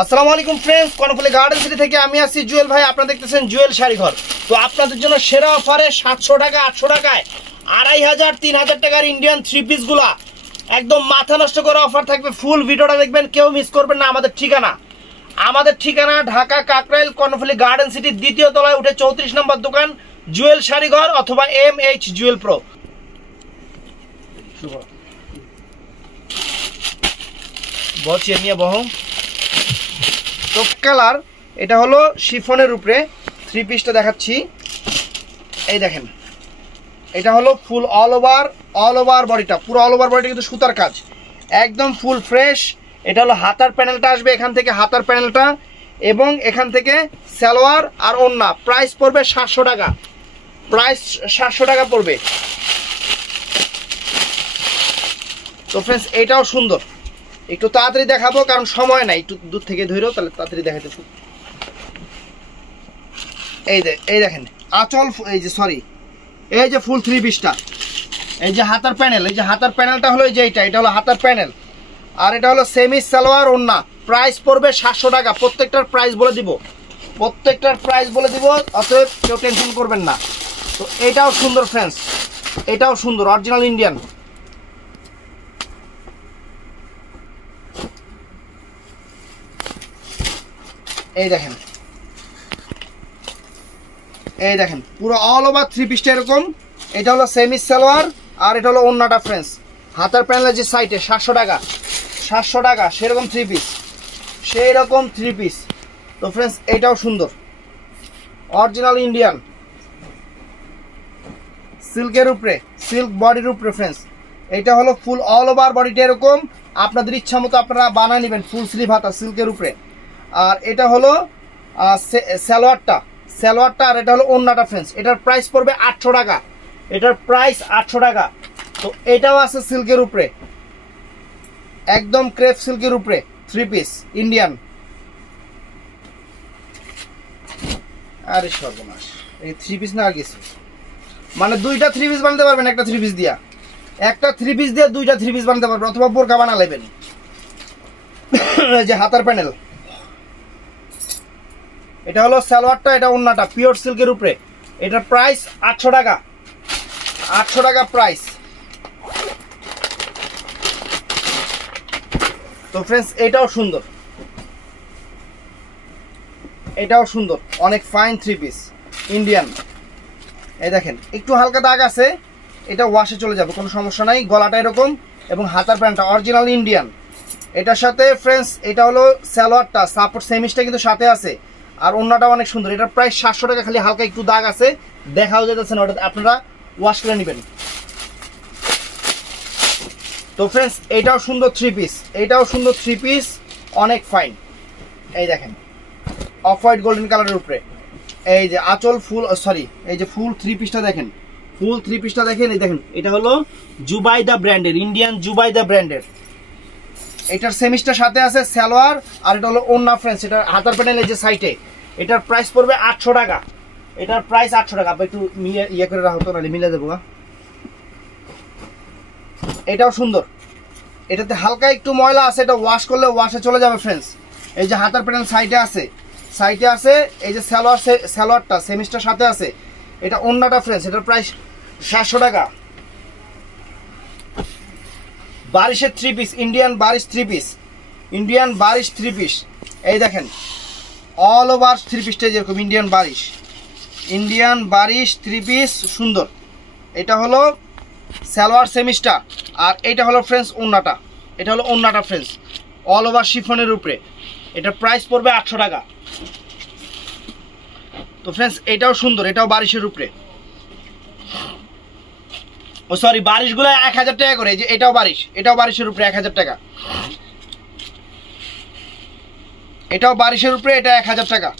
আসসালামু আলাইকুম friends, Karnaphuli garden city থেকে আমি আসছি জুয়েল ভাই। আপনারা দেখতেছেন জুয়েল শাড়িঘর। তো আপনাদের জন্য সেরা অফারে 700 টাকা 800 টাকায় 2500 3000 টাকার ইন্ডিয়ান থ্রি পিসগুলা একদম মাথা নষ্ট করা অফার থাকবে। ফুল ভিডিওটা দেখবেন, কেউ মিস করবেন না। আমাদের ঠিকানা ঢাকা কাকরাইল কর্ণফুলী গার্ডেন সিটির দ্বিতীয় তলায় উঠে 34 নম্বর দোকান জুয়েল শাড়িঘর অথবা MH জুয়েল প্রো। বচিয়ে নিয়ে বহ টপ কালার, এটা হলো শিফনের উপরে থ্রি পিসটা দেখাচ্ছি। এই দেখেন, এটা হলো ফুল অল ওভার বডিটা, পুরো অল ওভার বডিটা কিন্তু সুতার কাজ, একদম ফুল ফ্রেশ। এটা হলো হাতার প্যানেলটা আসবে এখান থেকে, হাতার প্যানেলটা, এবং এখান থেকে সালোয়ার আর ওড়না। প্রাইস পড়বে 700 টাকা, প্রাইস 700 টাকা পড়বে। তো ফ্রেন্ডস, এটাও সুন্দর, একটু তাড়াতাড়ি দেখাবো কারণ সময় নাই, একটু দূর থেকে ধরো তাহলে তাড়াতাড়ি দেখাতে। এই দেখেন আঁচল, এই যে ফুল থ্রি পিসটা, এই যে হাতার প্যানেল, এই যে হাতার প্যানেলটা হলো এই যে এটা হলো হাতার প্যানেল, আর এটা হলো সেমি সালোয়ার ওড়না। প্রাইস পড়বে 700 টাকা। প্রত্যেকটার প্রাইস বলে দিব, অতএব কেউ টেনশন করবেন না। তো এটাও সুন্দর ফ্রেন্ডস, এটাও সুন্দর, অরিজিনাল ইন্ডিয়ান। এই দেখেন পুরো অল ওভার থ্রি পিসটা এরকম। এটা হলো সেমি সালোয়ার আর এটা হলো ওন্নাটা ফ্রেন্ডস। হাতার প্যানেলের যে সাইডে 700 টাকা সেরকম থ্রি পিস। তো ফ্রেন্ডস, এটাও সুন্দর, অরিজিনাল ইন্ডিয়ান, সিল্কের উপরে, সিল্ক বডির উপরে ফ্রেন্ডস। এটা হলো ফুল অল ওভার বডিটা এরকম, আপনাদের ইচ্ছা মতো আপনারা বানিয়ে নেবেন, ফুল স্লিভ হাতা সিল্কের উপরে। আর এটা হলো সালোয়ারটা, আর এটা হলো ওন্নাটা ফ্রেন্ডস। এটার প্রাইস পড়বে 800 টাকা, তো এটাও আছে সিল্কের উপরে, একদম ক্রেপ সিল্কের উপরে থ্রি পিস ইন্ডিয়ান। আরে সর্বনাশ, এই থ্রি পিস না আর কিছু, মানে দুইটা থ্রি পিস বানাতে পারবেন একটা থ্রি পিস দিয়ে, দুইটা থ্রি পিস বানাতে পারবেন, অথবা বোরকা বানা নেবেন। যে হাতার প্যানেল, এটা হলো সালোয়ারটা, এটা ওন্নাটা পিওর সিল্কের উপরে। এটার প্রাইস 800 টাকা প্রাইস। তো ফ্রেন্ডস, এটাও সুন্দর, অনেক ফাইন থ্রি পিস ইন্ডিয়ান। এই দেখেন একটু হালকা দাগ আছে, এটা ওয়াশে চলে যাবে, কোনো সমস্যা নাই। গলাটা এরকম এবং হাতার প্যান্টটা অরিজিনাল ইন্ডিয়ান। এটার সাথে ফ্রেন্ডস, এটা হলো সালোয়ারটা, সাপোর্ট সেমিসটা কিন্তু সাথে আছে, আর ওন্নাটাও অনেক সুন্দর। এটার প্রাইস 700 টাকা, খালি হালকা একটু দাগ আছে, দেখাও যেতেছে না, ওটা আপনারা ওয়াশ করে নেবেন। তো ফ্রেন্ডস, এটাও সুন্দর থ্রি পিস, অনেক ফাইন। এই দেখেন অফ হোয়াইট গোল্ডেন কালারের উপরে, এই যে আঁচল ফুল, এই যে ফুল থ্রি পিসটা দেখেন, এই দেখেন, এটা হলো জুবাইদা ব্র্যান্ডের, ইন্ডিয়ান জুবাইদা ব্র্যান্ডের। এটার সেমিস্টার সাথে আছে সালোয়ার, আর এটা হলো ওন্না ফ্রেন্ডস। এটার হাতার প্যানেল এই যে সাইডে, এটার প্রাইস পড়বে 800 টাকা। এটার প্রাইস 800 টাকা। একটু ইয়ে করে রাখো তো, নাহলে মিলে দেবো। এটাও সুন্দর, এটাতে হালকা একটু ময়লা আছে, এটা ওয়াশ করলে ওয়াশে চলে যাবে ফ্রেন্ডস। এই যে হাতার প্যানেল সাইডে আছে, এই যে সালোয়ারটা সেমিস্টার সাথে আছে, এটা ওন্নাটা ফ্রেন্ডস। এটার প্রাইস 700 টাকা। বারিশের থ্রি পিস, ইন্ডিয়ান বারিশ থ্রি পিস। এই দেখেন অল ওভার থ্রি পিসটা যেরকম ইন্ডিয়ান বারিশ থ্রি পিস, সুন্দর। এটা হলো সালোয়ার সেমিস্টার, আর এটা হলো ফ্রেন্ডস ওন্নাটা, ফ্রেন্ডস অল ওভার শিফনের উপরে। এটার প্রাইস পড়বে 800 টাকা। তো ফ্রেন্ডস, এটাও সুন্দর, এটাও বারিশের উপরে। বারিশগুলো 1000 টাকা করে। যে এটাও বারিশের উপরে 1000 টাকা। এটাও বারিশের উপরে, এটা 1000 টাকা।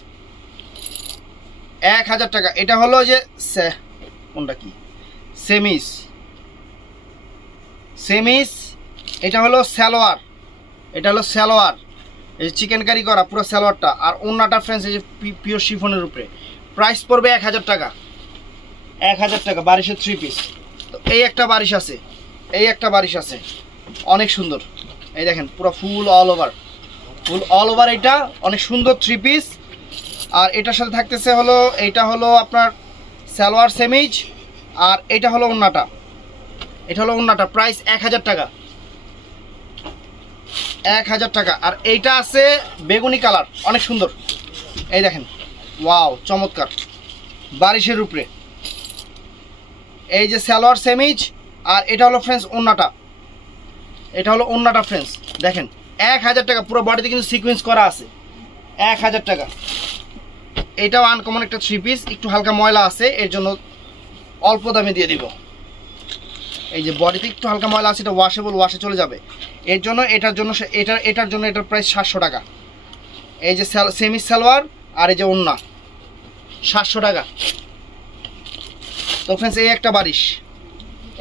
এটা হলো যে কোনটা কি, সেমিস। এটা হলো সালোয়ার, এই চিকেন কারি করা পুরো সালোয়ারটা, আর ওন্নাটা ফ্রেন্ডস এই যে পিওর শিফনের উপরে। প্রাইস পড়বে 1000 টাকা, বারিশের থ্রি পিস। তো এই একটা বারিশ আছে, অনেক সুন্দর। এই দেখেন পুরো ফুল অল ওভার ফুল অল ওভার, এটা অনেক সুন্দর 3 পিস। আর এটার সাথে থাকতেছে হলো, এইটা হলো আপনার সালোয়ার সেমিজ, আর এটা হলো ওন্নাটা, এটা হলো ওন্নাটা। প্রাইস 1000 টাকা, 1000 টাকা। আর এইটা আছে বেগুনি কালার, অনেক সুন্দর, এই দেখেন, ওয়াও চমৎকার, বারিশের উপরে। এই যে সালোয়ার সেমিজ, আর এটা হলো ফ্রেন্ডস ওন্নাটা, এটা হলো ওন্নাটা ফ্রেন্ডস, দেখেন 1000 টাকা। পুরো বডিতে কিন্তু সিকোয়েন্স করা আছে, 1000 টাকা। এটাও আনকমন একটা 3 পিস, একটু হালকা ময়লা আছে, এর জন্য অল্প দামে দিয়ে দিব। এই যে বডিতে একটু হালকা ময়লা আছে, এটা ওয়াশেবল, ওয়াশে চলে যাবে, এর জন্য এটার জন্য এটার প্রাইস 700 টাকা। এই যে সেমি সালোয়ার, আর এই যে ওন্না, 700 টাকা। তো ফ্রেন্ডস এই একটা বারিশ,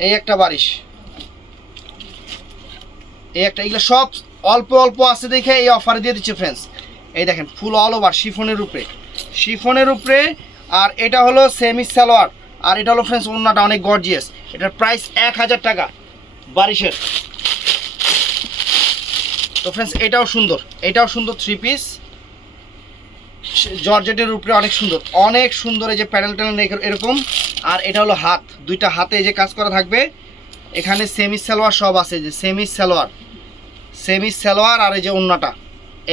এই একটা বারিশ, এই একটা, এগুলো সব অল্প অল্প আছে দেখে এই অফারে দিয়ে দিচ্ছে ফ্রেন্ডস। এই দেখেন ফুল অল ওভার শিফনের উপরে, শিফনের উপরে। আর এটা হলো সেমি সালোয়ার, আর এটা হলো ফ্রেন্ডস ওন্নাটা অনেক গর্জিয়াস। এটার প্রাইস 1000 টাকা বারিশের। তো ফ্রেন্ডস এটাও সুন্দর, এটাও সুন্দর 3 পিস জর্জেটের উপরে, অনেক সুন্দর, অনেক সুন্দর। এই যে প্যানেল ট্যানেল এরকম। আর এটা হলো হাত, দুইটা হাতে এই যে কাজ করা থাকবে। এখানে সেমি সালোয়ার সব আছে, যে সেমি সালোয়ার, সেমি সালোয়ার, আর এই যে ওন্নাটা,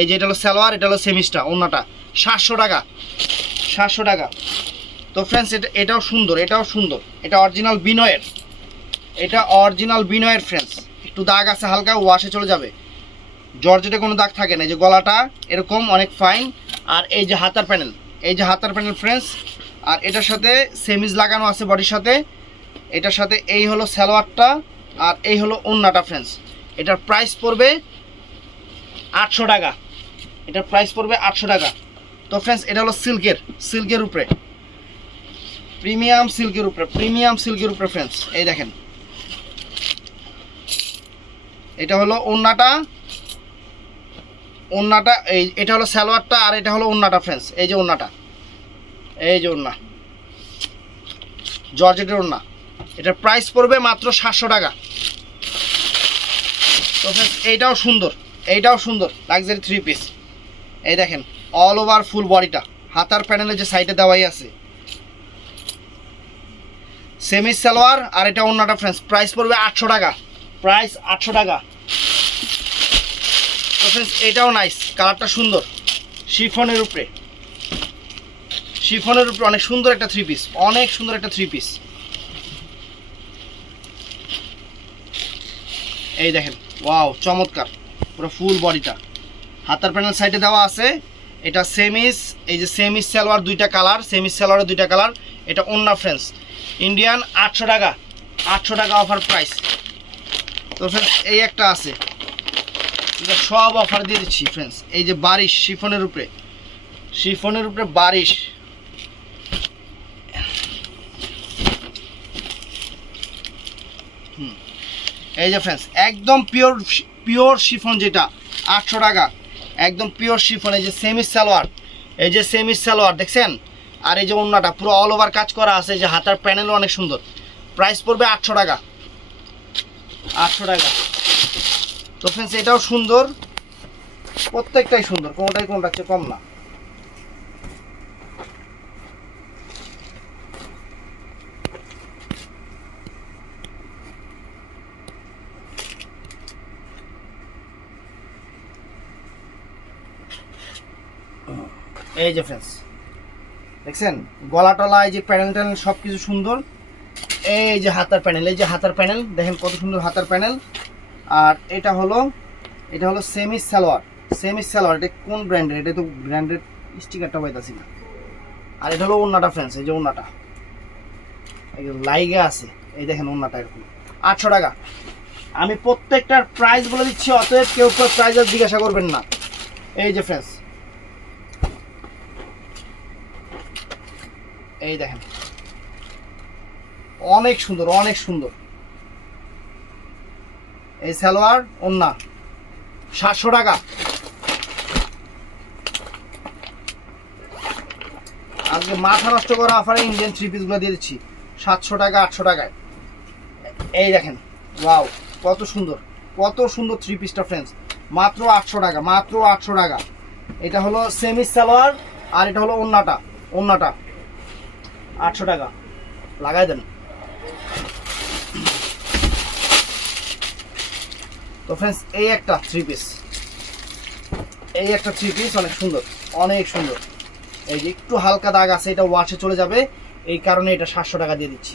এই যে এটা হলো সালোয়ার, এটা হলো সেমিসটা, ওন্নাটা 700 টাকা, 700 টাকা। তো ফ্রেন্ডস এটাও সুন্দর, এটাও সুন্দর, এটা অরিজিনাল বিনয়ের, এটা অরিজিনাল বিনয়ের ফ্রেন্ডস। একটু দাগ আছে হালকা, ওয়াশে চলে যাবে, জর্জেটে কোনো দাগ থাকে না। এই যে গলাটা এরকম অনেক ফাইন। আর এই যে হাতার প্যানেল, এই যে হাতার প্যানেল ফ্রেন্ডস। আর এটার সাথে সেমিজ লাগানো আছে বডির সাথে, এটার সাথে এই হলো সালোয়ারটা, আর এই হলো ওন্নাটা ফ্রেন্ডস। এটার প্রাইস পড়বে 800 টাকা, এটার প্রাইস পড়বে 800 টাকা। তো ফ্রেন্ডস এটা হলো সিল্কের, সিল্কের উপরে, প্রিমিয়াম সিল্কের উপরে, প্রিমিয়াম সিল্কের উপরে ফ্রেন্ডস। এই দেখেন এটা হলো ওন্নাটা, ওন্নাটা এই, এটা হলো সালোয়ারটা, আর এটা হলো ওন্নাটা ফ্রেন্ডস। এই যে ওন্নাটা, এই যে ওন্না, জর্জেটের ওন্না। এটার প্রাইস পড়বে মাত্র 700 টাকা। তো ফ্রেন্ডস এইটাও সুন্দর, এইটাও সুন্দর লাক্সারি 3 পিস। এই দেখেন অল ওভার ফুল বডিটা, হাতার প্যানেলে যে সাইডে দেওয়াই আছে, সেমি সালোয়ার, আর এটা ওন্নাটা ফ্রেন্ডস। প্রাইস পড়বে 800 টাকা, প্রাইস 800 টাকা। তো ফ্রেন্ডস এটাও নাইস, কালারটা সুন্দর, শিফনের উপরে, শিফনের উপরে অনেক সুন্দর একটা 3 পিস, অনেক সুন্দর একটা 3 পিস। এই দেখেন ওয়াও চমৎকার, পুরো ফুল বডিটা, হাতার প্যানেল সাইডে দেওয়া আছে। এটা সেমিস, এই যে সেমিস সালোয়ার, দুইটা কালার, সেমিস সালোয়ারের দুইটা কালার। এটা ওন্না ফ্রেন্ডস, ইন্ডিয়ান 800 টাকা, 800 টাকা অফার প্রাইস। তো ফ্রেন্ডস এই একটা আছে, এটা সব অফার দিয়ে দিচ্ছি ফ্রেন্ডস। এই যে বারিশ শিফনের উপরে, শিফনের উপরে বারিশ, এই যে ফ্রেন্ডস একদম পিওর, পিওর শিফন, যেটা 800 টাকা, একদম পিওর শিফন। এই যে সেমি সালোয়ার, এই যে সেমি সালোয়ার দেখছেন। আর এই যে ওন্নাটা পুরো অল ওভার কাজ করা আছে, যে হাতার প্যানেলও অনেক সুন্দর। প্রাইস পড়বে 800 টাকা, 800 টাকা। তো ফ্রেন্ডস এটাও সুন্দর, প্রত্যেকটাই সুন্দর, কোনোটাই কোনোটার চেয়ে কম না। এই যে ফ্রেন্ডস দেখছেন গলা টলা, এই যে প্যানেল ট্যানেল সব কিছু সুন্দর। এই যে হাতার প্যানেল, এই যে হাতার প্যানেল দেখেন কত সুন্দর হাতার প্যানেল। আর এটা হলো সেমি সালোয়ার, সেমি সালোয়ার। এটা কোন ব্র্যান্ডের? এটা তো ব্র্যান্ডের স্টিকারটা পাইতাছি না। আর এটা হলো ওন্নাটা ফ্রেন্ডস, এই যে ওন্নাটা লাইগে আছে, এই দেখেন ওন্নাটা এরকম 800 টাকা। আমি প্রত্যেকটার প্রাইস বলে দিচ্ছি, অতএব কেউ প্রাইস আর জিজ্ঞাসা করবেন না। এই যে ফ্রেন্ডস এই দেখেন অনেক সুন্দর, অনেক সুন্দর। এই সালোয়ার ওন্না 700 টাকা। আজকে মাথা নষ্ট করা অফারে ইন্ডিয়ান 3 পিসগুলো দিয়ে দিচ্ছি 700 টাকা, 800 টাকায়। এই দেখেন ওয়াও কত সুন্দর, কত সুন্দর 3 পিসটা ফ্রেন্ডস। মাত্র 800 টাকা, মাত্র 800 টাকা। এটা হলো সেমি সালোয়ার আর এটা হলো ওন্নাটা, ওন্নাটা 800 টাকা। লাগাই দেন। তো ফ্রেন্ডস এই একটা 3 পিস, এই একটা 3 পিস অনেক সুন্দর, অনেক সুন্দর। এই যে একটু হালকা দাগ আছে, এটা ওয়াশে চলে যাবে, এই কারণে এটা 700 টাকা দিয়ে দিচ্ছি।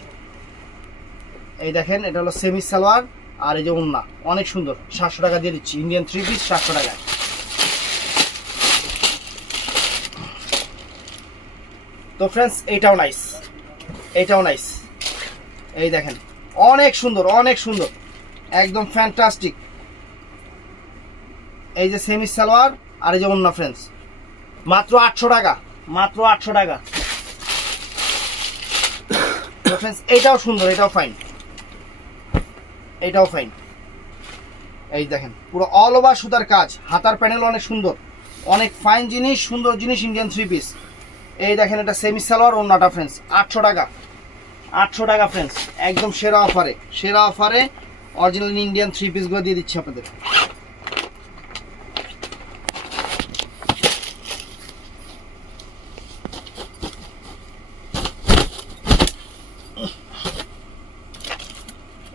এই দেখেন এটা হলো সেমি সালোয়ার আর এই যে ওন্না, অনেক সুন্দর, 700 টাকা দিয়ে দিচ্ছি। ইন্ডিয়ান 3 পিস 700 টাকায়। তো ফ্রেন্ডস এইটাও নাইস, এইটাও নাইস। এই দেখেন অনেক সুন্দর, অনেক সুন্দর, একদম ফ্যান্টাস্টিক। এই যে সেমি সালোয়ার আর এই যে ওন্না ফ্রেন্ডস, মাত্র 800 টাকা, মাত্র 800 টাকা। তো ফ্রেন্ডস এইটাও সুন্দর, এটাও ফাইন, এটাও ফাইন। এই দেখেন পুরো অল ওভার সুতার কাজ, হাতার প্যানেল অনেক সুন্দর, অনেক ফাইন জিনিস, সুন্দর জিনিস, ইন্ডিয়ান 3 পিস। এই দেখেন এটা সেমি সালোয়ার ওন্নাটা ফ্রেন্ডস, 800 টাকা, 800 টাকা ফ্রেন্ডস, একদম সেরা অফারে, সেরা অফারে অরিজিনাল ইন্ডিয়ান 3 পিসগুলো দিয়ে দিচ্ছি আপনাদের।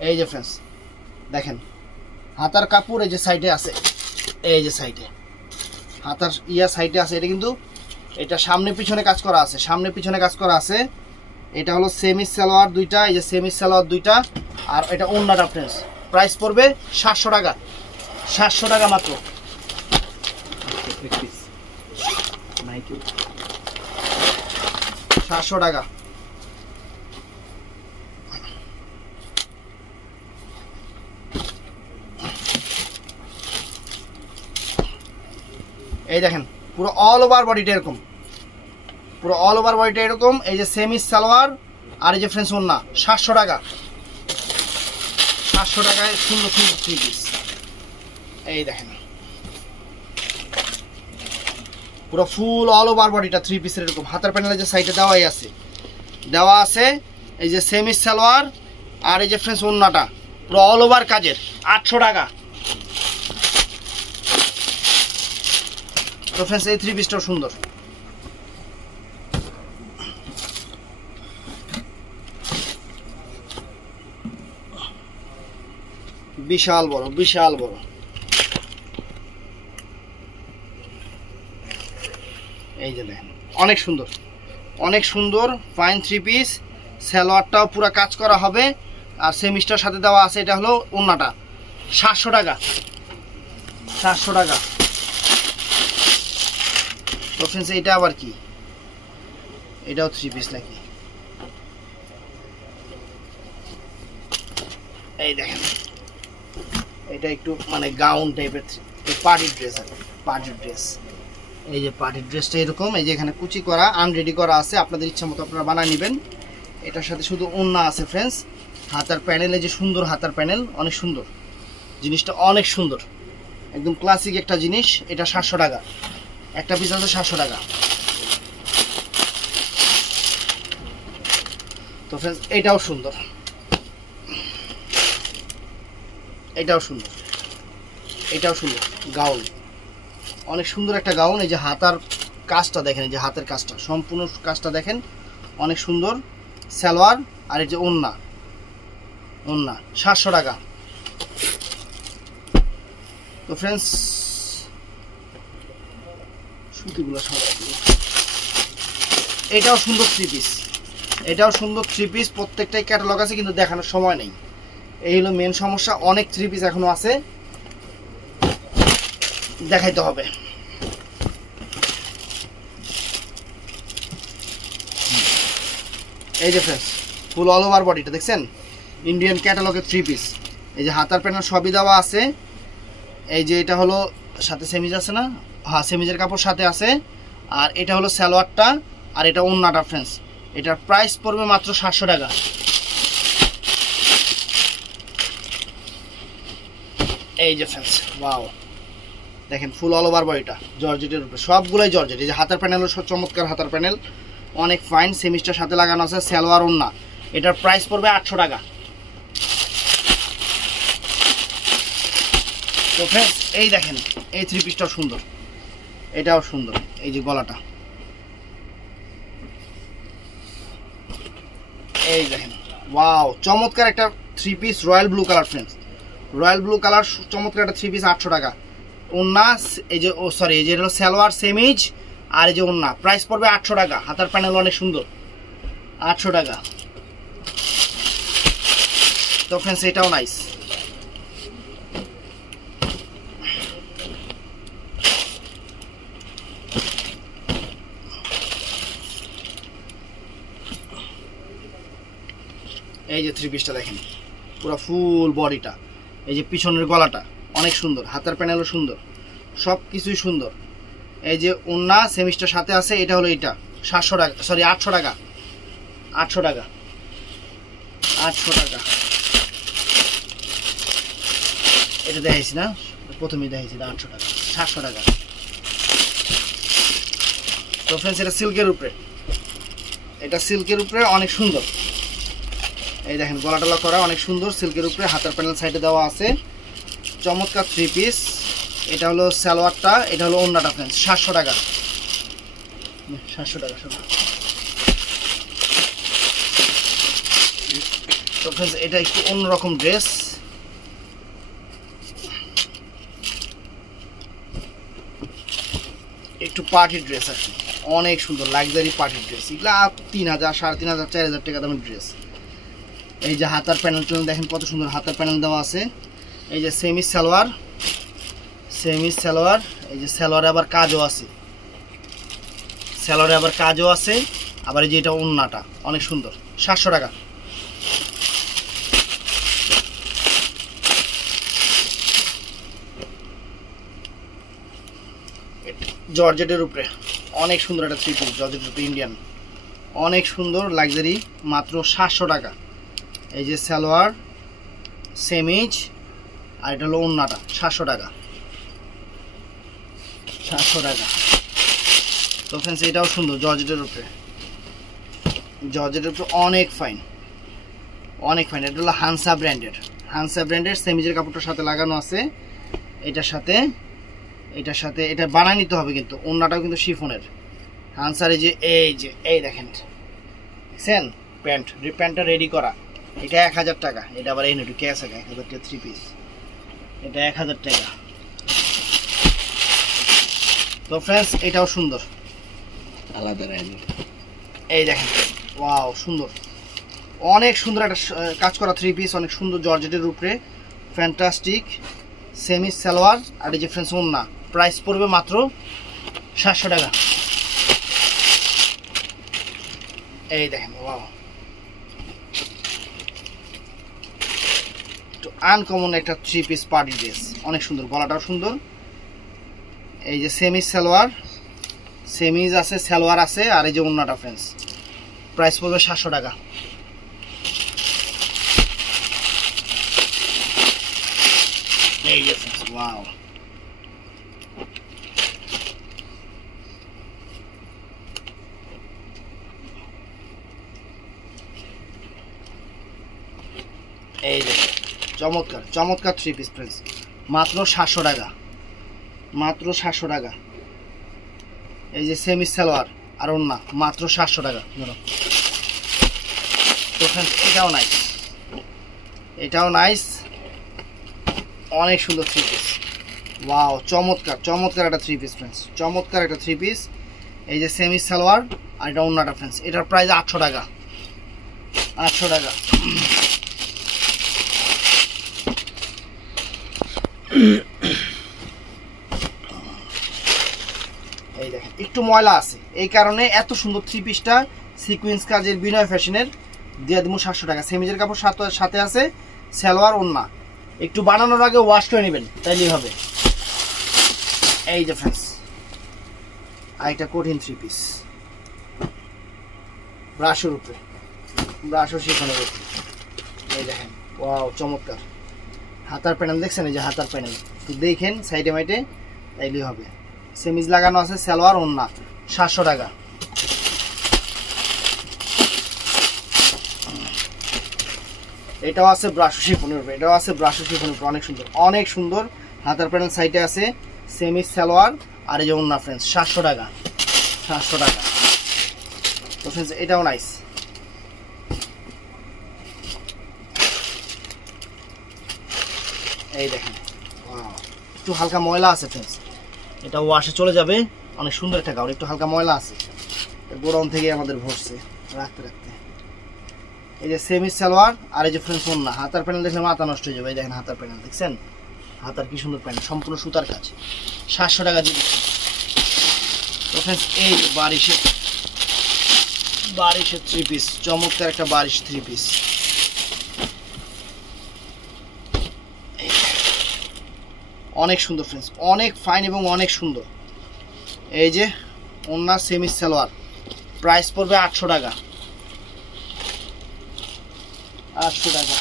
এই যে ফ্রেন্ডস দেখেন হাতার কাপড় এই যে সাইডে আছে, এই যে সাইডে হাতার সাইডে আছে, এটা কিন্তু এটা সামনে পিছনে কাজ করা আছে, সামনে পিছনে কাজ করা আছে। এটা হলো সেমি সালোয়ার দুইটা, এই যে সেমি সালোয়ার দুইটা, আর এটা ওন্নাটা ফ্রেন্ডস। প্রাইস পড়বে 700 টাকা, 700 টাকা মাত্র। 700 টাকা। এই দেখেন পুরো অল ওভার বডিটা এরকম, পুরো অল ওভার বডিটা এরকম। এই যে সেমি সালোয়ার আর এই যে ফ্রেন্ডস ওন্না, 700 টাকা, 700 টাকায় সুন্দর সুন্দর 3 পিস। এই দেখেন পুরো ফুল অল ওভার বডিটা 3 পিসের এরকম, হাতার প্যানেলে যে সাইডে দেওয়াই আছে, দেওয়া আছে। এই যে সেমি সালোয়ার আর এই যে ফ্রেন্ডস ওন্নাটা পুরো অল ওভার কাজের, 800 টাকা। তো ফ্রেন্ডস এই 3 পিসটাও সুন্দর, বিশাল বড়, বিশাল বড়। এই যে দেখেন অনেক সুন্দর, অনেক সুন্দর ফাইন 3 পিস। সালোয়ারটাও পুরো কাজ করা হবে আর সেমিস্টার সাথে দেওয়া আছে। এটা হলো ওন্নাটা, 700 টাকা, 700 টাকা। তো ফ্রেন্ডস এটা আবার কি, এটাও 3 পিস নাকি? এই দেখেন এটা একটু মানে গাউন টাইপের পার্টি ড্রেস, আর পার্টি ড্রেস। এই যে পার্টি ড্রেসটা এরকম, এই যে এখানে কুচি করা আনরেডি করা আছে, আপনাদের ইচ্ছা মতো আপনারা বানিয়ে নেবেন। এটার সাথে শুধু ওন্না আছে ফ্রেন্ডস। হাতার প্যানেলে যে সুন্দর হাতার প্যানেল, অনেক সুন্দর জিনিসটা, অনেক সুন্দর, একদম ক্লাসিক একটা জিনিস। এটা 700 টাকা, একটা পিস আছে 700 টাকা। তো ফ্রেন্ডস এটাও সুন্দর, এটাও সুন্দর, এটাও সুন্দর গাউন, অনেক সুন্দর একটা গাউন। এই যে হাতার কাজটা দেখেন, এই যে হাতের কাজটা, সম্পূর্ণ কাজটা দেখেন, অনেক সুন্দর। সালোয়ার আর এই যে ওন্না, ওন্না 700 টাকা। তো ফ্রেন্ডস সুতিগুলো সবাই, এটাও সুন্দর 3 পিস, এটাও সুন্দর 3 পিস। প্রত্যেকটাই ক্যাটালগ আছে কিন্তু দেখানোর সময় নেই, এই হলো মেন সমস্যা। অনেক 3 পিস এখনো আছে, দেখাইতে হবে। এই যে ফ্রেন্ডস ফুল অল ওভার বডিটা দেখছেন, ইন্ডিয়ান ক্যাটালগের 3 পিস। এই যে হাতার প্যানেল সবই দেওয়া আছে। এই যে এটা হলো সাথে সেমিজ আছে না, হ্যাঁ সেমিজের কাপড় সাথে আছে। আর এটা হলো সালোয়ারটা আর এটা ওন্নাটা ফ্রেন্ডস। এটার প্রাইস পড়বে মাত্র 700 টাকা। এই যে ফ্রেন্ডস ওয়াও, দেখেন ফুল অল ওভার বডিটা জর্জেটের উপরে, সবগুলোই জর্জেট। এই যে হাতার প্যানেলও চমৎকার হাতার প্যানেল, অনেক ফাইন, সেমিস্টার সাথে লাগানো আছে। সালোয়ার ওন্না, এটার প্রাইস পড়বে 800 টাকা। তো তো ফ্রেন্ডস এই দেখেন এই থ্রি পিসটাও সুন্দর, এটাও সুন্দর। এই যে গলাটা, এই দেখেন ওয়াও চমৎকার একটা three piece royal blue colour friends, royal blue colour চমৎকার একটা থ্রি পিস 800 টাকা। ওন্না এই যে সরি এই যে হলো সালোয়ার সেমিজ, আর এই যে ওন্না প্রাইস পড়বে 800 টাকা। হাতার প্যানেল অনেক সুন্দর, 800 টাকা। তো ফ্রেন্ডস এটাও নাইস। এই যে থ্রি পিসটা দেখেন পুরো ফুল বডিটা, এই যে পিছনের গলাটা অনেক সুন্দর, হাতার প্যানেলও সুন্দর, সব কিছুই সুন্দর। এই যে ওন্না সেমিজটার সাথে আছে, এটা হলো এটা 700 টাকা, সরি 800 টাকা, 800 টাকা, 800 টাকা। এটা দেখাইছি না, প্রথমেই দেখাইছি 800 টাকা, 700 টাকা। তো ফ্রেন্ডস এটা সিল্কের উপরে, এটা সিল্কের উপরে অনেক সুন্দর। এই দেখেন গলাটলা করা অনেক সুন্দর, সিল্কের উপরে হাতার প্যানেল সাইডে দেওয়া আছে, চমৎকার থ্রি পিস। এটা হলো সালোয়ারটা, এটা হলো ওন্নাটা ফ্রেন্ডস 700 টাকা, 700 টাকা সব। তো ফ্রেন্ডস এটা একটু অন্যরকম ড্রেস, একটু পার্টি ড্রেস আর কি, অনেক সুন্দর লাক্সারি পার্টি ড্রেস। এগুলা 3000, 3500, 4000 টাকা দামের ড্রেস। এই যে হাতার প্যানেল দেখেন কত সুন্দর হাতার প্যানেল দেওয়া আছে। এই যে সেমিজ সালোয়ার, সেমিজ সালোয়ার, এই যে সালোয়ারে আবার কাজও আছে, সালোয়ারে আবার কাজও আছে। আবার এই যে এটা ওন্নাটা অনেক সুন্দর, 700 টাকা। জর্জেটের উপরে অনেক সুন্দর একটা থ্রি পিস, জর্জেটের উপরে ইন্ডিয়ান, অনেক সুন্দর লাক্সারি, মাত্র 700 টাকা। এই যে সালোয়ার সেমিজ, আর এটা হলো ওন্নাটা 700 টাকা, 700 টাকা। তো ফ্রেন্ডস এটাও সুন্দর জর্জেটের উপরে, জর্জেটের উপরে অনেক ফাইন, অনেক ফাইন। এটা হলো হানসা ব্র্যান্ডের, হানসা ব্র্যান্ডের সেমিজের কাপড়টার সাথে লাগানো আছে, এটার সাথে এটার সাথে এটা বানায় নিতে হবে, কিন্তু ওন্নাটাও কিন্তু শিফনের হানসার। এই যে এই দেখেন দেখছেন প্যান্টটা রেডি করা, এটা 1000 টাকা। এটা আবার এই নেটু ক্যাশ আছে 1000 টাকা থ্রি পিস, এটা 1000 টাকা। তো ফ্রেন্ডস এটাও সুন্দর, আলাদা রাইজ। এই দেখেন ওয়াও সুন্দর, অনেক সুন্দর একটা কাজ করা থ্রি পিস, অনেক সুন্দর জর্জেটের উপরে, ফ্যান্টাস্টিক সেমিজ সালোয়ার। আর এই যে ফ্রেন্ডস ওন্না, প্রাইস পড়বে মাত্র 700 টাকা। এই দেখেন ওয়াও আনকমন একটা থ্রি পিস পার্টি ড্রেস, অনেক সুন্দর, গলাটাও সুন্দর। এই যে সেমিজ সালোয়ার, সেমিজ আছে, সালোয়ার আছে, আর এই যে ওন্নাটা ফ্রেন্ডস প্রাইস পড়বে 700 টাকা। এই যে ফ্রেন্ডস ওয়াও এই যে চমৎকার চমৎকার থ্রি পিস ফ্রেন্ডস, মাত্র 700 টাকা, মাত্র 700 টাকা। এই যে সেমি সালোয়ার আর ওন্না মাত্র 700 টাকা। ধরো তো ফ্রেন্ডস এটাও নাইস, এটাও নাইস, অনেক সুন্দর থ্রি পিস। ওয়াও চমৎকার চমৎকার একটা থ্রি পিস ফ্রেন্ডস, চমৎকার একটা থ্রি পিস। এই যে সেমি সালোয়ার আর এটা ওন্নাটা ফ্রেন্ডস, এটার প্রাইস 800 টাকা, 800 টাকা। এই দেখেন একটু ময়লা আছে, এই কারণে এত সুন্দর থ্রি পিসটা সিকোয়েন্স কাজের বিনয় ফ্যাশনের দিয়ে দিব 700 টাকা। সেমিজের কাপড় সাথে আছে, সালোয়ার ওন্না, একটু বানানোর আগে ওয়াশ করে নেবেন তাইলেই হবে। এই যে ফ্রেন্ডস আরেকটা কঠিন থ্রি পিস, ব্রাশের উপরে, ব্রাশও শিফনের উপরে। এই দেখেন ওয়াও চমৎকার, হাতার প্যানেল দেখছেন, এই যে হাতার প্যানেল একটু দেখেন সাইডে মাইটে তাইলেই হবে। সেমিজ লাগানো আছে, সালোয়ার ওন্না 700 টাকা। এটাও আছে ব্রাশ শিফনের উপরে, এটাও আছে ব্রাশ শিফনের উপরে, অনেক সুন্দর, অনেক সুন্দর হাতার প্যানেল সাইডে আছে, সেমি সালোয়ার, আর এই যে ওন্না ফ্রেন্ডস 700 টাকা, 700 টাকা। তো ফ্রেন্ডস এটাও নাইস। এই দেখেন একটু হালকা ময়লা আছে ফ্রেন্ডস, এটা ওয়াশে চলে যাবে, অনেক সুন্দর একটা গাউন, একটু হালকা ময়লা আছে, গোডাউন থেকে আমাদের ভরছে রাখতে রাখতে। এই যে সেমি সালোয়ার, আর এই যে ফ্রেন্ডস ওন্না। হাতার প্যানেল দেখলে মাথা নষ্ট হয়ে যাবে। এই দেখেন হাতার প্যানেল দেখছেন, হাতার কি সুন্দর প্যানেল, সম্পূর্ণ সুতার কাজ, 700 টাকা দিয়ে দিচ্ছি। তো ফ্রেন্ডস এই বারিশের 3 পিস, চমৎকার একটা বারিশ 3 পিস, অনেক সুন্দর ফ্রেন্ডস, অনেক ফাইন এবং অনেক সুন্দর। এই যে ওন্না সেমি সালোয়ার, প্রাইস পড়বে 800 টাকা, 800 টাকা।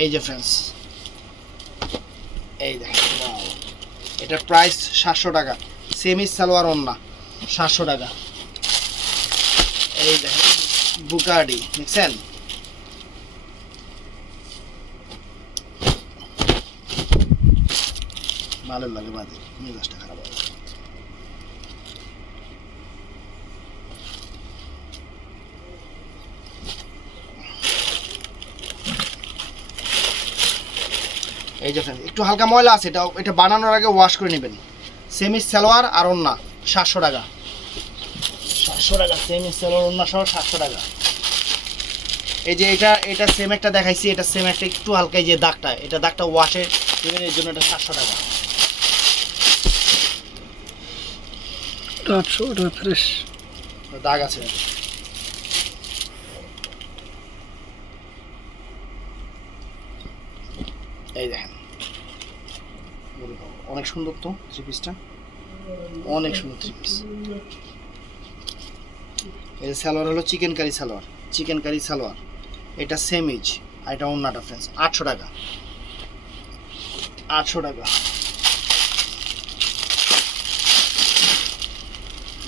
এই যে ফ্রেন্ডস এই দেখেন, এটার প্রাইস 700 টাকা, সেমি সালোয়ার ওন্না 700 টাকা। এই দেখেন বুকার্ডি দেখছেন, ভালো লাগে, বাদে মেজাজটা খারাপ হয়। এই যে ফ্রেন্ড একটু হালকা ময়লা আছে, এটা বানানোর আগে ওয়াশ করে নেবেন। সেমি সালোয়ার আর ওন্না 700 টাকা, 700 টাকা, সেমি সালোয়ার ওন্না সহ 700 টাকা। এই যে এটা সেম একটা দেখাইছি, এটা সেম একটা একটু হালকা, এই যে দাগটা, এটা দাগটা ওয়াশে দেবেন, এর জন্য এটা 700 টাকা। 800 টাকা ফ্রেশ দাগ আছে। এই দেখেন অনেক সুন্দর তো 3 পিসটা, অনেক সুন্দর 3 পিস। এই সালোয়ার হলো chicken curry salwar, chicken curry salwar, এটা সেমিজ, আর এটা ওন্নাটা ফ্রেন্ডস 800 টাকা, 800 টাকা।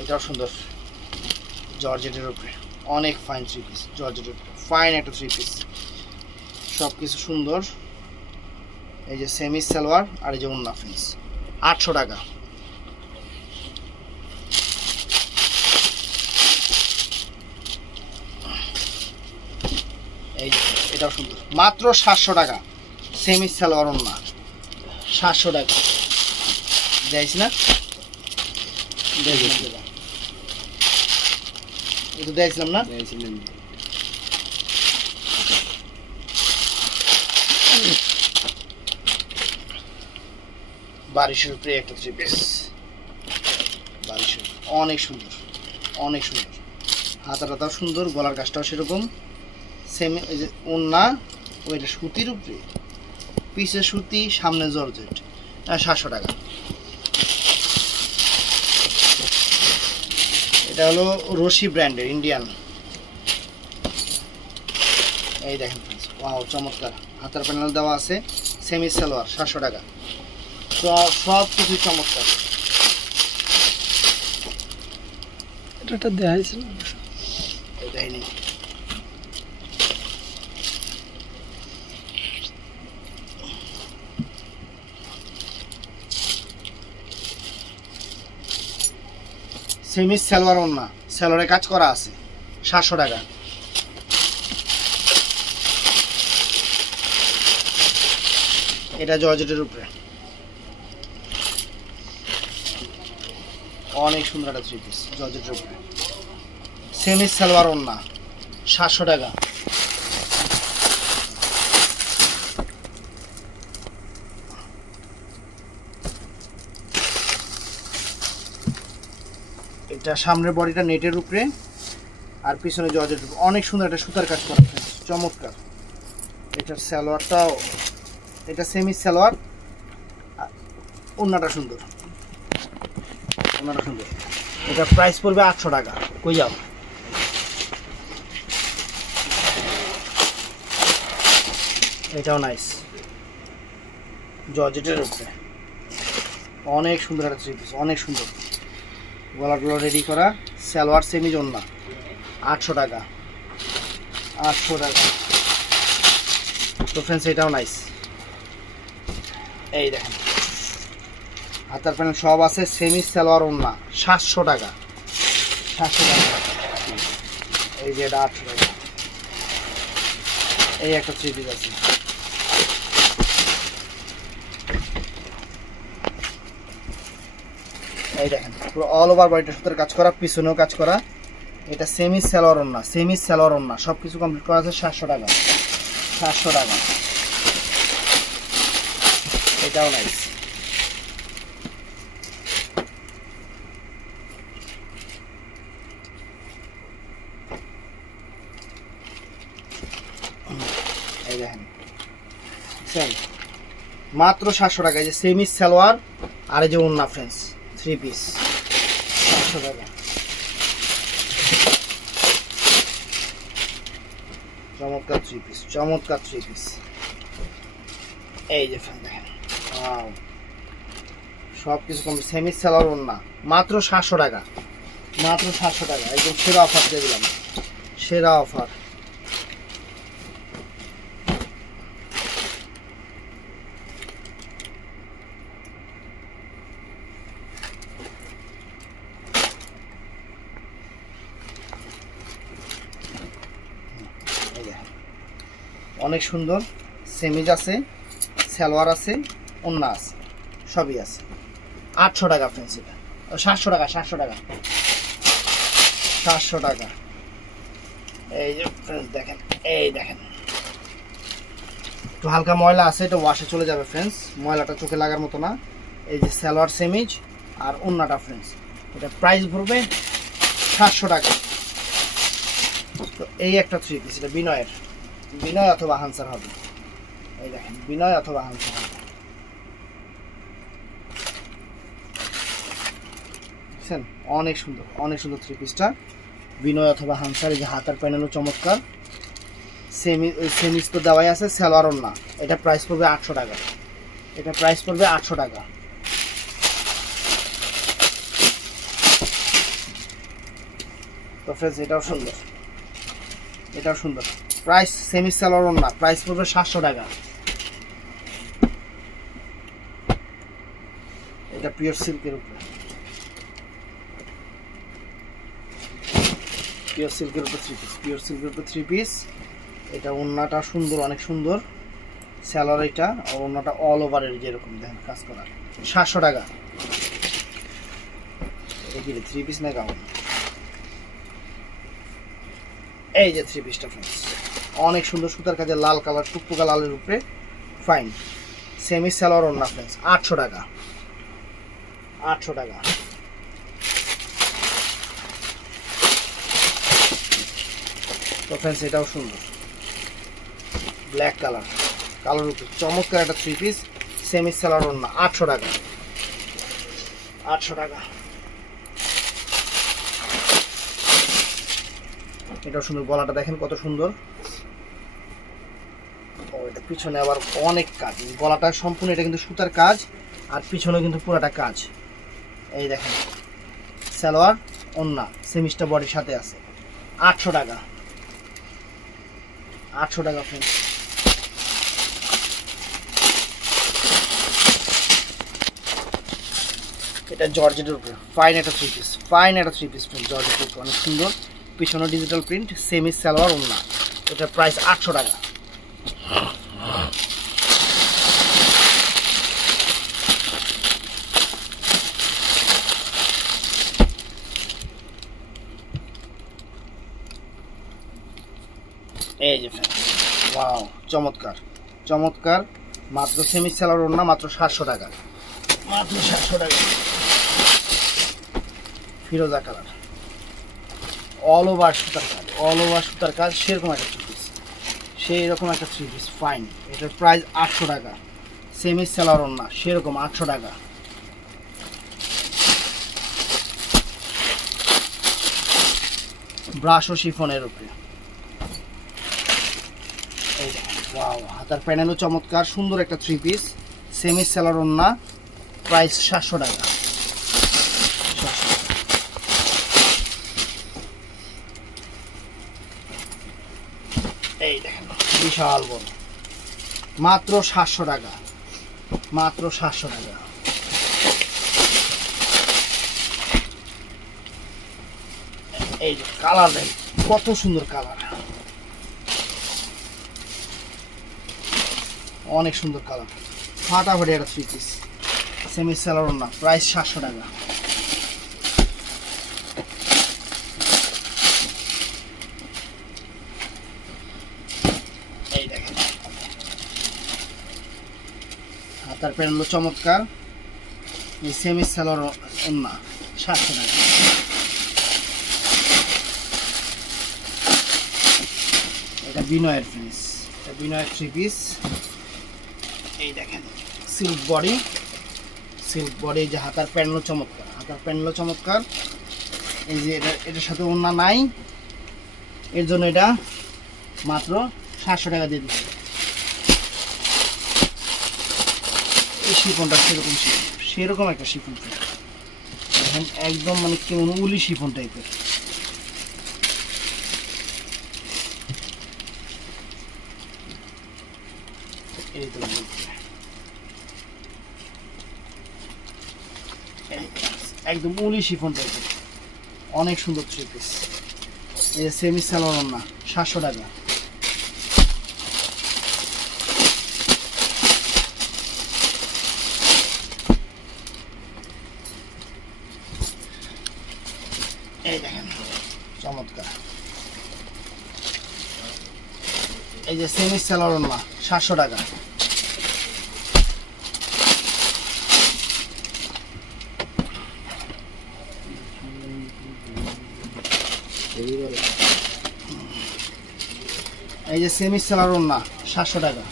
এটাও সুন্দর জর্জেটের উপরে, অনেক ফাইন 3 পিস, জর্জেটের উপরে ফাইন একটা 3 পিস, সব কিছু সুন্দর। এই যে সেমি সালোয়ার, আর এই যে ওন্না ফ্রেন্ডস 800 টাকা। এই এটাও সুন্দর, মাত্র 700 টাকা, সেমি সালোয়ার ওন্না 700 টাকা। যাইছি না, এটা দেখছিলাম না, বারিশের উপরে একটা 3 পিস, বারিশের অনেক সুন্দর, অনেক সুন্দর, হাতাটাও সুন্দর, গলার কাজটাও সেরকম সেম। এই যে ওন্না, ওইটা সুতির উপরে, পিছে সুতি, সামনে জর্জেট, 700 টাকা। এটা হলো রশি ব্র্যান্ডের ইন্ডিয়ান। এই দেখেন ওয়াও চমৎকার, হাতার প্যানেল দেওয়া আছে, সেমি সালোয়ার 700 টাকা, সব কিছু চমৎকার। এটা দেখাইছিল দেয়নি, সেমি সালোয়ার ওন্না, সালোয়ারে কাজ করা আছে 700 টাকা। এটা জর্জেটের উপরে অনেক সুন্দর একটা 3 পিস, জর্জেটের উপরে সেমি সালোয়ার ওন্না 700 টাকা। এটা সামনের বডিটা নেটের উপরে, আর পিছনে জর্জেটের উপরে, অনেক সুন্দর একটা সুতার কাজ করা, চমৎকার। এটার সালোয়ারটাও, এটা সেমি সালোয়ার, ওন্নাটা সুন্দর, ওন্নাটা সুন্দর। এটা প্রাইস পড়বে 800 টাকা। কই যাও, এটাও নাইস, জর্জেটের উপরে অনেক সুন্দর একটা 3 পিস, অনেক সুন্দর, গলাগুলো রেডি করা, সালোয়ার সেমি ওন্না 800 টাকা, 800 টাকা। তো ফ্রেন্ডস এটাও নাইস। এই দেখেন হাতার প্যানেল সব আছে, সেমি সালোয়ার ওড়না 700 টাকা, 700 টাকা। এই যে এটা 800 টাকা। এই একটা থ্রি পিস আছে, এই দেখেন পুরো অল ওভার বডিটা সুতার কাজ করা, পিছনেও কাজ করা। এটা সেমি সালোয়ার ওড়না, সেমি সালোয়ার ওড়না সব কিছু কমপ্লিট করা আছে 700 টাকা, 700 টাকা। এটাও নাইস। এই দেখেন মাত্র 700 টাকা। এই যে সেমি সালোয়ার আর এই যে ওড়না ফ্রেন্ডস থ্রি পিস 700 টাকা। চমৎকার থ্রি পিস, চমৎকার থ্রি পিস। এই যে ফ্রেন্ড দেখেন সব কিছু কম, সেমি সালোয়ার ওড়না মাত্র 700 টাকা, মাত্র 700 টাকা। একদম সেরা অফার দিয়ে দিলাম, সেরা অফার। অনেক সুন্দর সেমিজ আছে, সালোয়ার আছে, ওড়না আছে, সবই আছে। 800 টাকা ফ্রেন্ডস, এটা 700 টাকা, 700 টাকা, 700 টাকা। এই যে ফ্রেন্ডস দেখেন, এই দেখেন একটু হালকা ময়লা আছে, এটা ওয়াশে চলে যাবে ফ্রেন্ডস, ময়লাটা চোখে লাগার মতো না। এই যে সালোয়ার সেমিজ আর ওড়নাটা ফ্রেন্ডস, এটা প্রাইস পড়বে 700 টাকা। তো এই একটা থ্রি পিস, এটা বিনয়ের, বিনয় অথবা হানসার হবে। এই দেখেন বিনয় অথবা হানসার হবে, বুঝছেন? অনেক সুন্দর, অনেক সুন্দর থ্রি পিসটা, বিনয় অথবা হানসার। এই যে হাতার প্যানেলও চমৎকার, সেমিজ তো দেওয়াই আছে, সালোয়ার ওড়না। এটা প্রাইস পড়বে 800 টাকা, এটা প্রাইস পড়বে 800 টাকা। তো ফ্রেন্ডস এটাও সুন্দর, এটাও সুন্দর। প্রাইস সেমি সালোয়ার ওড়না, প্রাইস পড়বে 700 টাকা। এটা পিওর সিল্কের উপরে, পিওর সিল্কের উপর থ্রি পিস, পিওর সিল্কের উপর থ্রি পিস। এটা ওড়নাটা সুন্দর, অনেক সুন্দর সালোয়ার এটা, আর ওড়নাটা অল ওভারের যেরকম দেখেন কাজ করা। 700 টাকা। এটা কি থ্রি পিস না গাউন? এই যে থ্রি পিসটা ফ্রেন্ডস অনেক সুন্দর, সুতার কাজে লাল কালার, টুকটুকা লালের উপরে ফাইন সেমি সালোয়ার ওড়না ফ্রেন্ডস 800 টাকা, 800 টাকা। তো ফ্রেন্ডস এটাও সুন্দর, ব্ল্যাক কালার, কালোর উপরে চমৎকার একটা থ্রি পিস সেমি সালোয়ার ওড়না 800 টাকা, 800 টাকা। এটাও সুন্দর, গলাটা দেখেন কত সুন্দর। ও এটা পিছনে আবার অনেক কাজ, গলাটা সম্পূর্ণ এটা কিন্তু সুতার কাজ, আর পিছনে কিন্তু পুরাটা কাজ। এই দেখেন সালোয়ার ওড়না সেমিস্টার বডির সাথে আছে 800 টাকা, 800 টাকা ফ্রেন্ডস। এটা জর্জেটের উপরে ফাইন একটা থ্রি পিস, ফাইন একটা থ্রি পিস ফ্রেন্ড, জর্জেটের উপরে অনেক সুন্দর, পিছনে ডিজিটাল প্রিন্ট, সেমি সালোয়ার ওড়না। এটার প্রাইস 800 টাকা। এই যে ফ্রেন্ড ওয়াও চমৎকার, চমৎকার। মাত্র সেমি সালোয়ার ওড়না, মাত্র 700 টাকা, মাত্র 700 টাকা। ফিরোজা কালার, অল ওভার সুতার কাজ, অল ওভার সুতার কাজ, সেরকম একটা থ্রি পিস, সেই রকম একটা থ্রি পিস ফাইন। এটার প্রাইস 800 টাকা, সেমি সালোয়ার ওড়না সেরকম 800 টাকা। ব্রাশ ও শিফনের উপরে, এই ওয়াও হাতার প্যানেলও চমৎকার, সুন্দর একটা থ্রি পিস সেমি সালোয়ার ওড়না, প্রাইস 700 টাকা। এই দেখেন বিশাল বড়, মাত্র 700 টাকা, মাত্র 700 টাকা। এই যে কালার দেখ কত সুন্দর কালার, অনেক সুন্দর কালার, ফাটাফাটি একটা 3 পিস সেমি সেলার ওড়না, প্রাইস 700 টাকা। এই দেখেন হাতার প্যান্ট হলো চমৎকার, এই সেমি সেলার ওড়না 700 টাকা। এটা বিনয়ের পিস, এটা বিনয়ের 3 পিস। এই দেখেন সিল্ক বডি, সিল্ক বডি, যে হাতার প্যান্টগুলো চমৎকার, হাতার প্যান্টগুলো চমৎকার। এই যে এটার সাথে ওড়না নাই, এর জন্য এটা মাত্র 700 টাকা দিয়ে দিচ্ছি। এই শিফনটা সেরকম সেরকম একটা শিফন দেখেন, একদম মানে কেমন উলি শিফন টাইপের। এই তো একদম উলি শিফন টাইপের, অনেক সুন্দর 3 পিস। এই যে সেমি সালোয়ার ওড়না 700 টাকা। এই দেখেন চমৎকার, এই যে সেমি সালোয়ার ওড়না 700 টাকা। এই যে সেমি সেলার ওড়না 700 টাকা।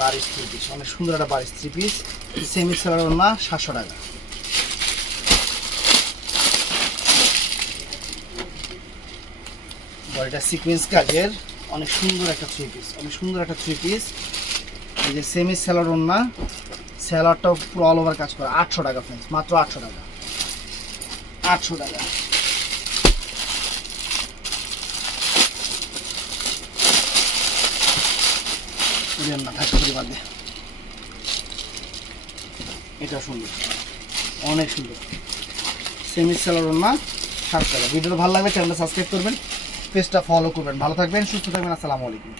বারিশ 3 পিস, অনেক সুন্দর একটা বারিশ 3 পিস সেমি সেলার ওড়না 700 টাকা। বডিটা সিকোয়েন্স কাজের, অনেক সুন্দর একটা 3 পিস, অনেক সুন্দর একটা 3 পিস। এই যে সেমি সেলার ওড়না, সেলারটাও পুরো অল ওভার কাজ করে, 800 টাকা ফ্রেন্ডস, মাত্র 800 টাকা, 800 টাকা। না থাকতে পারি বাদে, এটা সুন্দর, অনেক সুন্দর সেমি সেলার ওড়না 700 টাকা। ভিডিওটা ভালো লাগবে চ্যানেলটা সাবস্ক্রাইব করবেন, পেজটা ফলো করবেন। ভালো থাকবেন, সুস্থ থাকবেন, আসসালামু আলাইকুম।